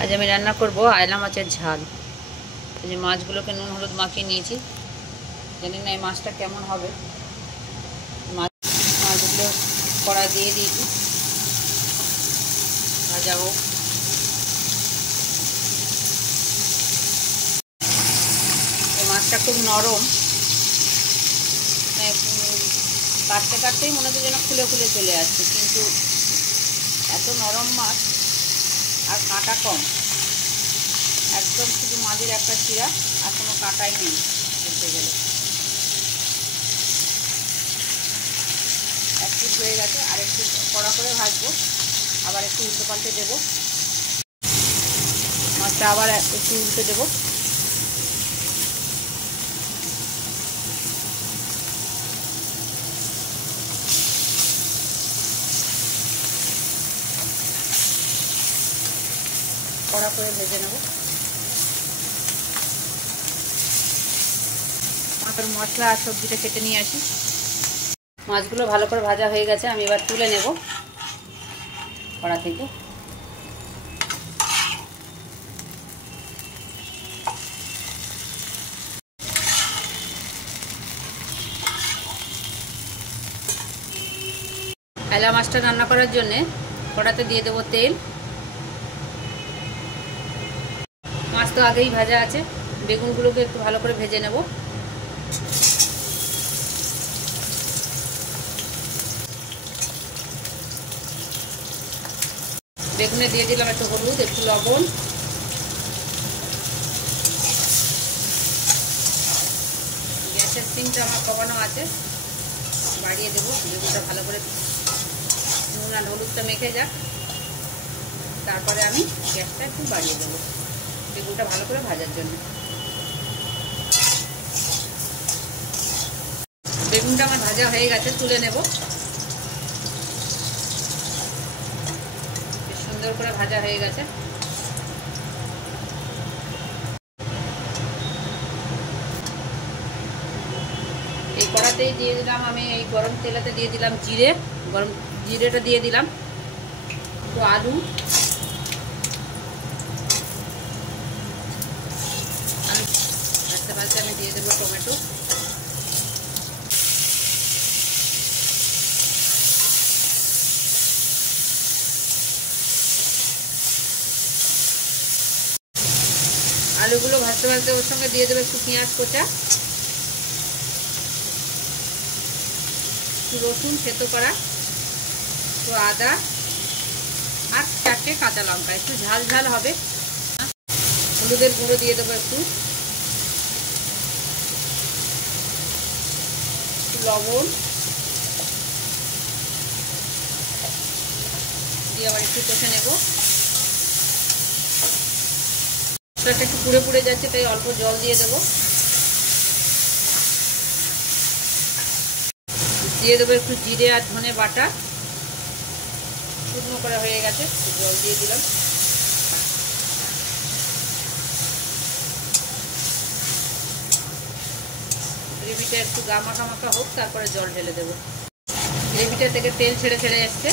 আজ আমি রান্না করব আয়লা মাছের ঝাল। এই যে মাছগুলোকে নুন হলুদ মাখিয়ে নিয়েছি, জানি না এই মাছটা কেমন হবে। মাছগুলো কড়া দিয়ে দিয়েছি, ভাজা হোক। এই মাছটা খুব নরম, কাটতে কাটতেই মনে হচ্ছে যেন খুলে খুলে চলে আসছে, কিন্তু এত নরম মাছ আর কাঁটা কম, একদম শুধু মাঝের একটা চিরা আর কোনো কাঁটাই নেই বলতে গেলে। এক পিস হয়ে গেছে, আর একটু কড়া করে ভাজবো, আবার একটু উল্টো পাল্টে দেবো। মাছটা আবার একটু উল্টে দেবো। কড়া করে ভেজে নেব। মাছের মশলা আর সবজিটা কেটে নিয়ে আসি। মাছগুলো ভালো করে ভাজা হয়ে গেছে, আমি এবার তুলে নেব কড়া থেকে। আয়লা মাছটা রান্না করার জন্যে কড়াতে দিয়ে দেবো তেল। মাছ তো আগেই ভাজা আছে, বেগুনগুলোকে একটু ভালো করে ভেজে নেব। বেগুনে দিয়ে দিলাম একটু হলুদ, একটু লবণ, গ্যাসের সিমটা আমার কমানো আছে, বাড়িয়ে দেবো। বেগুনটা ভালো করে নুন আর হলুদটা মেখে যাক, তারপরে আমি গ্যাসটা একটু বাড়িয়ে দেবো বেগুনটা ভালো করে ভাজার জন্য। বেগুনটা আমার ভাজা হয়ে গেছে, তুলে নেব। বেশ সুন্দর করে ভাজা হয়ে গেছে। এই কড়াতেই দিয়ে দিলাম আমি, এই গরম তেলেতে দিয়ে দিলাম জিরে, গরম জিরেটা দিয়ে দিলাম, একটু আলু, ভাজতে ভাজতে আমি দিয়ে দেবো টমেটো, আলুগুলো ভাজতে ভাজতে ওর সঙ্গে দিয়ে দেবো একটু পেঁয়াজ কোচা, একটু রসুন থেতো করা, একটু আদা আর 4টে কাঁচা লঙ্কা, একটু ঝাল ঝাল হবে। হলুদের গুঁড়ো দিয়ে দেবো, একটু লবণ দিয়ে আবার একটু কষে নেব। মশলাটা একটু পুড়ে পুড়ে যাচ্ছে, তাই অল্প জল দিয়ে দেবো। দিয়ে দেবো একটু জিরে আর ধনে বাটা, শুকনো করা হয়ে গেছে, জল দিয়ে দিলাম। গ্রেভিটা একটু গা মাখা মাখা হোক, তারপরে জল ঢেলে দেবো। গ্রেভিটা থেকে তেল ছেড়ে ছেড়ে এসছে,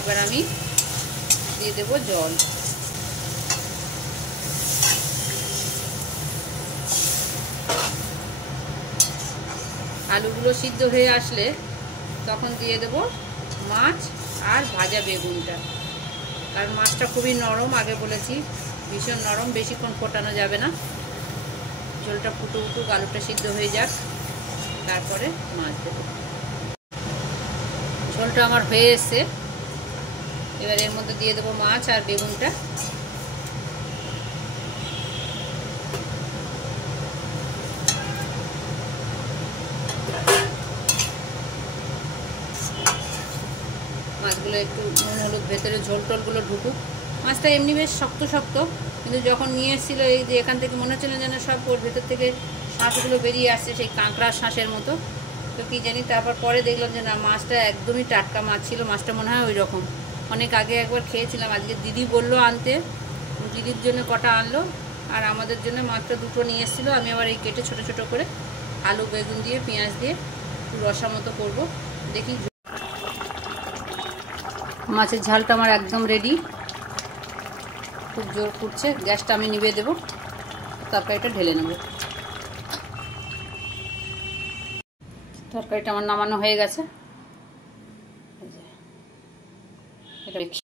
এবার আমি দিয়ে দেবো জল। আলুগুলো সিদ্ধ হয়ে আসলে তখন দিয়ে দেবো মাছ আর ভাজা বেগুনটা। আর মাছটা খুবই নরম, আগে বলেছি ভীষণ নরম, বেশিক্ষণ ফোটানো যাবে না। ঝোলটা ফুটে উঠুক, আলুটা সিদ্ধ হয়ে যাক, তারপরে মাছ দেবো। ঝোলটা আমার হয়ে এসছে, এবার এর মধ্যে দিয়ে দেবো মাছ আর বেগুনটা। মাছগুলো একটু নুন হলুদ ভেতরে ঝোল টোলগুলো ঢুকুক। মাছটা এমনি বেশ শক্ত শক্ত, কিন্তু যখন নিয়ে এসেছিল এই যে এখান থেকে মনে হচ্ছিল যেন সব ওর ভেতর থেকে শাঁসগুলো বেরিয়ে আসছে, সেই কাঁকড়ার শাঁসের মতো। তো কী জানি, তারপর পরে দেখলাম যে না, মাছটা একদমই টাটকা মাছ ছিল। মাছটা মনে হয় ওই রকম, অনেক আগে একবার খেয়েছিলাম। আজকে দিদি বললো আনতে, দিদির জন্য কটা আনলো, আর আমাদের জন্য মাত্র 2টো নিয়ে এসেছিলো। আমি আবার এই কেটে ছোটো ছোটো করে আলু বেগুন দিয়ে পেঁয়াজ দিয়ে একটু রসা মতো করবো। দেখি, মাছের ঝালটা আমার একদম রেডি। খুব জোর ফুটছে, গ্যাসটা আমি নিভিয়ে দেবো, তরকারিটা ঢেলে নেব। তরকারিটা আমার নামানো হয়ে গেছে। এটা